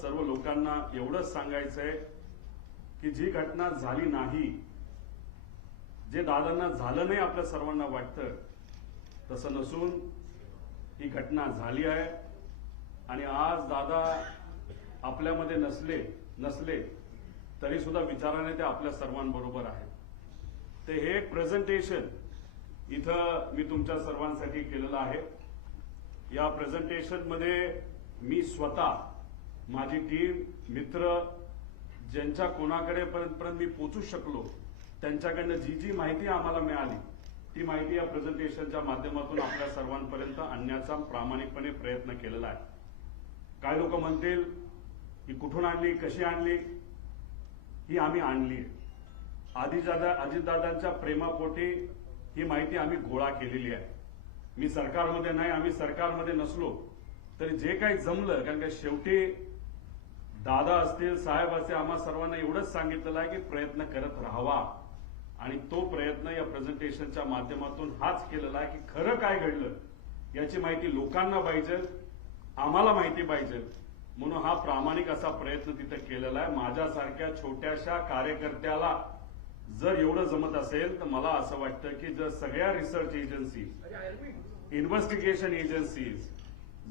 सर्व लोकांना एवढंच सांगायचंय की जी घटना झाली नाही, जे दादांना झालं नाही आपल्या सर्वांना वाटतं तसं नसून ही घटना झाली आहे। आणि आज दादा आपल्यामध्ये नसले तरी सुद्धा विचाराने ते आपल्या सर्वांबरोबर आहे। ते हे एक प्रेझेंटेशन इथं मी तुमच्या सर्वांसाठी केलेलं आहे। या प्रेझेंटेशन मध्ये मी स्वतः, माझी टीम, मित्र, ज्यांच्या कोणाकडे पर्यंत मी पोहोचू शकलो त्यांच्याकडनं जी माहिती आम्हाला मिळाली ती माहिती या प्रेझेंटेशनच्या माध्यमातून आपल्या सर्वांपर्यंत आणण्याचा प्रामाणिकपणे प्रयत्न केलेला आहे। काही लोक म्हणतील की कुठून आणली, कशी आणली, ही आम्ही आणली। अजितदादांच्या प्रेमापोटी ही माहिती आम्ही गोळा केलेली आहे। मी सरकारमध्ये नाही, आम्ही सरकारमध्ये नसलो तरी जे काही जमलं, कारण की शेवटी दादा असतील, साहेब असतील, आम्हा सर्वांना एवढंच सांगितलेलं आहे की प्रयत्न करत राहावा। आणि तो प्रयत्न या प्रेझेंटेशनच्या माध्यमातून हाच केलेला आहे की खरं काय घडलं याची माहिती लोकांना पाहिजे, आम्हाला माहिती पाहिजे, म्हणून हा प्रामाणिक असा प्रयत्न तिथे केलेला आहे। माझ्यासारख्या छोट्याशा कार्यकर्त्याला जर एवढं जमत असेल तर मला असं वाटतं की जर सगळ्या रिसर्च एजन्सी, इन्व्हेस्टिगेशन एजन्सीज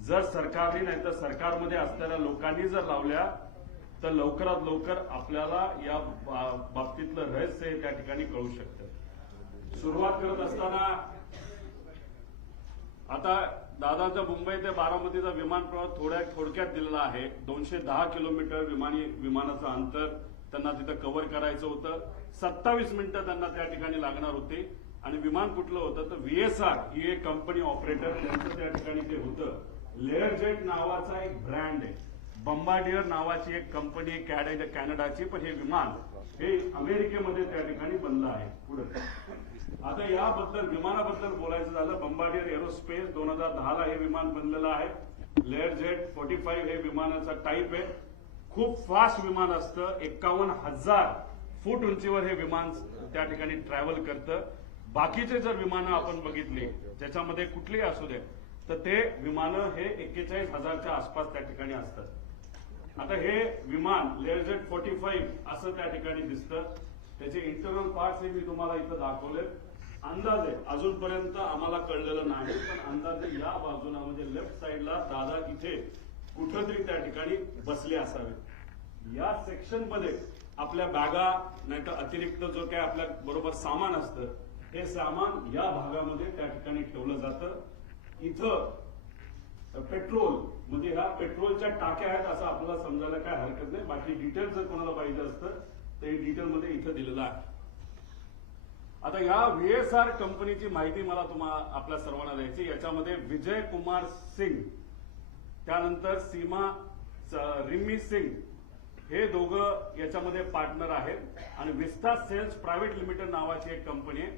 जर सरकारने नाही तर सरकारमध्ये असलेल्या लोकांनी जर लावल्या तर लवकरात लवकर आपल्याला या बाबतीतलं रहस्य त्या ठिकाणी कळू शकतं। सुरुवात करत असताना आता दादाचा मुंबई ते बारामतीचा विमान प्रवास थोडक्यात दिलेला आहे। 210 किलोमीटर विमानाचं अंतर त्यांना तिथं कव्हर करायचं होतं। 27 मिनिटं त्यांना त्या ठिकाणी लागणार होते। आणि विमान कुठलं होतं तर VSR ही एक कंपनी ऑपरेटर त्यांचं त्या ठिकाणी ते होतं। लेअरजेट नावाचा एक ब्रँड आहे, बंबार्डियर नावाची एक कंपनी आहे कॅनडाची, पण हे विमान हे अमेरिकेमध्ये त्या ठिकाणी बनलं आहे। पुढे आता याबद्दल विमानाबद्दल बोलायचं झालं, बंबार्डियर एरोस्पेस 2010 ला हे विमान बनलेलं आहे। लेअरजेट 45 हे विमानाचा टाईप आहे। खूप फास्ट विमान असतं, 51,000 फूट उंचीवर हे विमान त्या ठिकाणी ट्रॅव्हल करतं। बाकीचे जर विमानं आपण बघितली ज्याच्यामध्ये कुठलीही असू दे तर ते विमानं हे 41,000च्या आसपास त्या ठिकाणी असतात। आता हे विमान लेअरजेट 45 असं त्या ठिकाणी दिसतं। त्याचे इंटरनल पार्ट्स हे मी तुम्हाला इथं दाखवले। अंदाजे अजूनपर्यंत आम्हाला कळलेलं नाही, पण अंदाजे या बाजूला म्हणजे लेफ्ट साईडला दादा इथे कुठंतरी त्या ठिकाणी बसले असावे। या सेक्शन मध्ये आपल्या बॅगा नाही तर अतिरिक्त जो काय आपल्या बरोबर सामान असतं हे सामान या भागामध्ये त्या ठिकाणी ठेवलं जातं। इथं पेट्रोल म्हणजे ह्या पेट्रोलच्या टाक्या आहेत असं आपल्याला समजायला काय हरकत नाही। बाकी डिटेल जर कोणाला पाहिजे असतं तर हे डिटेल मध्ये इथं दिलेलं आहे। आता या VSR कंपनीची माहिती मला तुम्हाला आपल्या सर्वांना द्यायची। याच्यामध्ये विजय कुमार सिंग, त्यानंतर सीमा रिमी सिंग हे दोघं याच्यामध्ये पार्टनर आहेत। आणि विस्टा सेल्स प्रायव्हेट लिमिटेड नावाची एक कंपनी आहे।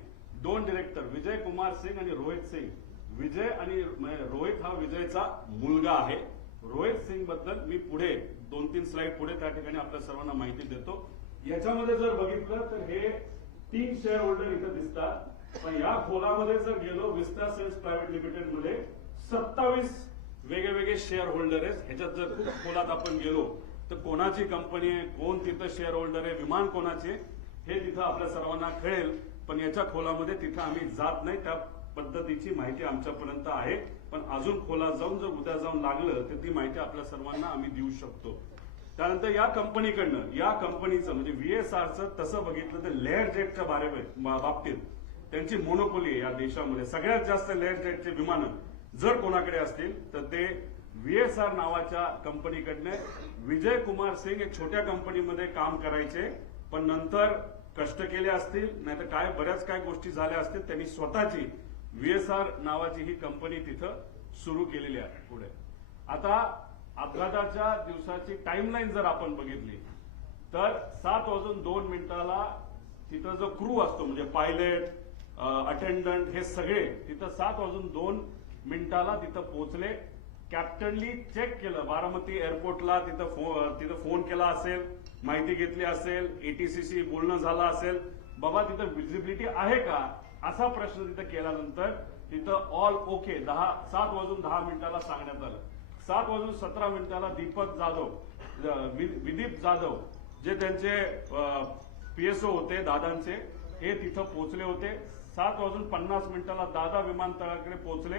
2 डिरेक्टर विजय कुमार सिंग आणि रोहित सिंग। विजय आणि रोहित हा विजयचा मुलगा आहे। रोहित सिंग बद्दल मी पुढे 2-3 स्लाइड पुढे त्या ठिकाणी आपल्या सर्वांना माहिती देतो। याच्यामध्ये जर बघितलं तर हे 3 शेअर होल्डर इथं दिसतात, पण या खोलामध्ये जर गेलो विस्टा सेल्स प्रायव्हेट लिमिटेड मध्ये 27 वेगवेगळे शेअर होल्डर आहेत। ह्याच्यात जर खूप खोलात आपण गेलो तर कोणाची कंपनी आहे, कोण तिथं शेअर होल्डर आहे, विमान कोणाचे हे तिथं आपल्या सर्वांना कळेल, पण याच्या खोलामध्ये तिथं आम्ही जात नाही। त्या पद्धतीची माहिती आमच्यापर्यंत आहे, पण अजून खोलात जाऊन जर उद्या जाऊन लागलं तर ती माहिती आपल्या सर्वांना आम्ही देऊ शकतो। त्यानंतर या कंपनीकडनं या कंपनीचं म्हणजे VSRचं तसं बघितलं तर लेअरजेटच्या बाबतीत त्यांची मोनोपोली आहे या देशामध्ये। सगळ्यात जास्त लेअरजेटचे विमानं जर कोणाकडे असतील तर ते VSR नावाच्या कंपनीकडनं विजय कुमार सिंग एक छोट्या कंपनीमध्ये काम करायचे, पण नंतर कष्ट केले असतील नाहीतर काय बऱ्याच काय गोष्टी झाल्या असतील, त्यांनी स्वतःची VSR नावाची ही कंपनी तिथं सुरू केलेली आहे। पुढे आता अपघाताच्या दिवसाची टाइमलाईन जर आपण बघितली तर 7:02 तिथं जो क्रू असतो म्हणजे पायलट, अटेंडंट हे सगळे तिथं 7:02 तिथं पोहोचले। कॅप्टनली चेक केलं, बारामती एअरपोर्टला तिथं फोन केला असेल, माहिती घेतली असेल, ATCशी बोलणं झालं असेल, बाबा तिथं विजिबिलिटी आहे का असा प्रश्न तिथं केल्यानंतर तिथं ऑल ओके 7:10 सांगण्यात आलं। 7:17 दीपक जाधव विदीप जाधव जे त्यांचे PSO होते दादांचे, हे तिथं पोहोचले होते. 7:50 दादा विमानतळाकडे पोहोचले.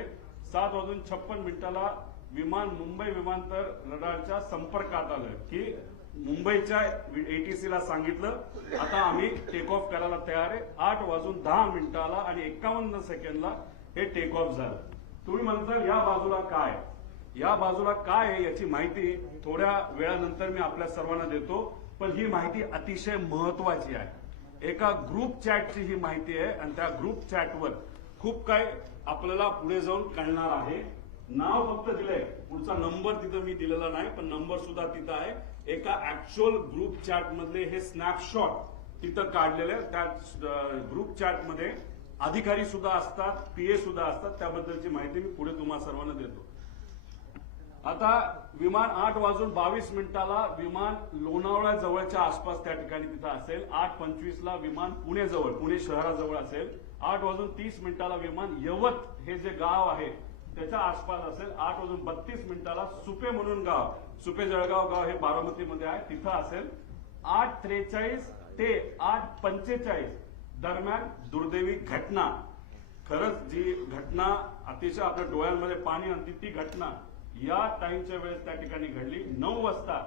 7:56 विमान मुंबई विमानतळ रडारच्या संपर्कात आलं की मुंबईच्या ATC ला सांगितलं आता आम्ही टेक ऑफ करायला तयार आहे. 8:10 आणि 51 हे टेक ऑफ झालं. तुम्ही म्हणताल या बाजूला काय, या बाजूला काय आहे याची माहिती थोड्या वेळानंतर मी आपल्या सर्वांना देतो. पण ही माहिती अतिशय महत्वाची आहे. एका ग्रुप चॅटची ही माहिती आहे आणि त्या ग्रुप चॅटवर खूप काय आपल्याला पुढे जाऊन कळणार आहे. नाव फक्त दिलंय, पुढचा नंबर तिथं मी दिलेला नाही, पण नंबर सुद्धा तिथं आहे. एका ऍक्च्युअल ग्रुप चॅट मधले हे स्नॅपशॉट तिथं काढलेले. त्या ग्रुप चॅट मध्ये अधिकारी सुद्धा असतात, PA सुद्धा असतात. त्याबद्दलची माहिती मी पुढे तुम्हा सर्वांना देतो. आता विमान 8:22 विमान लोणावळा जवळच्या आसपास त्या ठिकाणी तिथं असेल. 8:25 विमान पुणे जवळ, पुणे शहराजवळ असेल. 8:30 विमान यवत हे जे गाव आहे त्याच्या आसपास असेल. 8:32 सुपे म्हणून गाव, सुपे जळगाव गाव हे बारामतीमध्ये आहे, तिथं असेल. 8:43 ते 8:45 दरम्यान दुर्दैवी घटना, खरंच जी घटना अतिशय आपल्या डोळ्यांमध्ये पाणी आणते ती घटना या टाइमच्या वेळेस त्या ठिकाणी घडली. 9 वाजता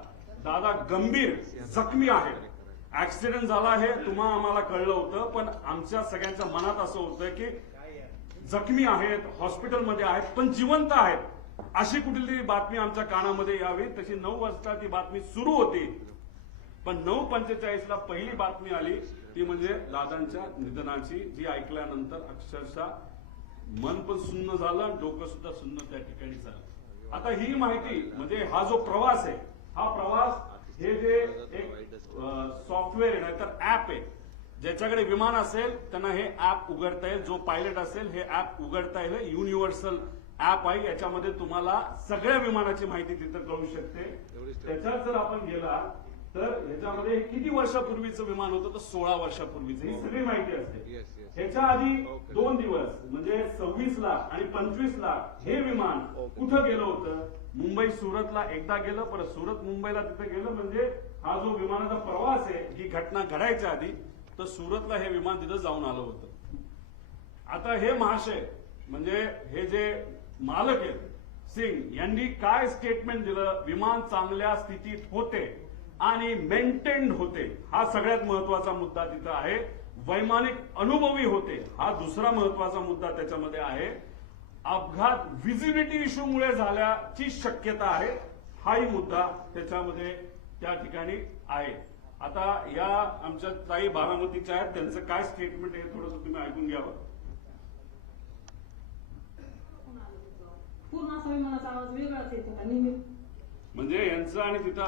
दादा गंभीर जखमी आहेत. ऍक्सिडेंट झाला हे तुम्हा आम्हाला कळलं होतं, पण आमच्या सगळ्यांच्या मनात असं होतं की जखमी आहेत, हॉस्पिटलमध्ये आहेत, पण जिवंत आहेत, अशी कुठली बातमी आमच्या कानामध्ये यावी. तशी 9 वाजता ती बातमी सुरू होती. पण 9:45 पहिली बातमी आली ती म्हणजे दादांच्या निधनाची, जी ऐकल्यानंतर अक्षरशः मन पण सुन्न झालं, डोकं सुद्धा सुन्न त्या ठिकाणी झालं. आता ही माहिती म्हणजे हा जो प्रवास आहे, हा प्रवास हे जे एक सॉफ्टवेअर आहे नाहीतर ऍप आहे, ज्याच्याकडे विमान असेल त्यांना हे ऍप उघडता येईल. जो पायलट असेल हे ऍप उघडता येईल. युनिव्हर्सल ऍप आहे, याच्यामध्ये तुम्हाला सगळ्या विमानाची माहिती तिथं कळू शकते. त्याच्यात जर आपण गेला तर ह्याच्यामध्ये किती वर्षापूर्वीचं विमान होतं तर 16 वर्षापूर्वीचं, ही सगळी माहिती असते. ह्याच्या आधी 2 दिवस म्हणजे 26 आणि 25 हे विमान कुठं गेलं होतं. मुंबई सुरतला एकदा गेलं, परत सुरत मुंबईला तिथं गेलं. म्हणजे हा जो विमानाचा प्रवास आहे, ही घटना घडायच्या आधी तर सुरतला हे विमान तिथं जाऊन आलं होतं. आता हे महाशय म्हणजे हे जे मालक आहेत सिंग यांनी काय स्टेटमेंट दिलं, विमान चांगल्या स्थितीत होते आणि मेंटेन्ड होते, हा सगळ्यात महत्वाचा मुद्दा तिथं आहे. वैमानिक अनुभवी होते, हा दुसरा महत्वाचा मुद्दा त्याच्यामध्ये आहे. अपघात व्हिजिबिलिटी इश्यूमुळे झाल्याची शक्यता आहे, हाही मुद्दा त्याच्यामध्ये त्या ठिकाणी आहे. आता या आमच्या ताई बारामतीच्या आहेत, त्यांचं काय स्टेटमेंट आहे थोडंसं तुम्ही ऐकून घ्यावं. पूर्ण असा विमानाचा आवाज वेगळाच येत होता नेहमी, म्हणजे यांचं आणि तिथं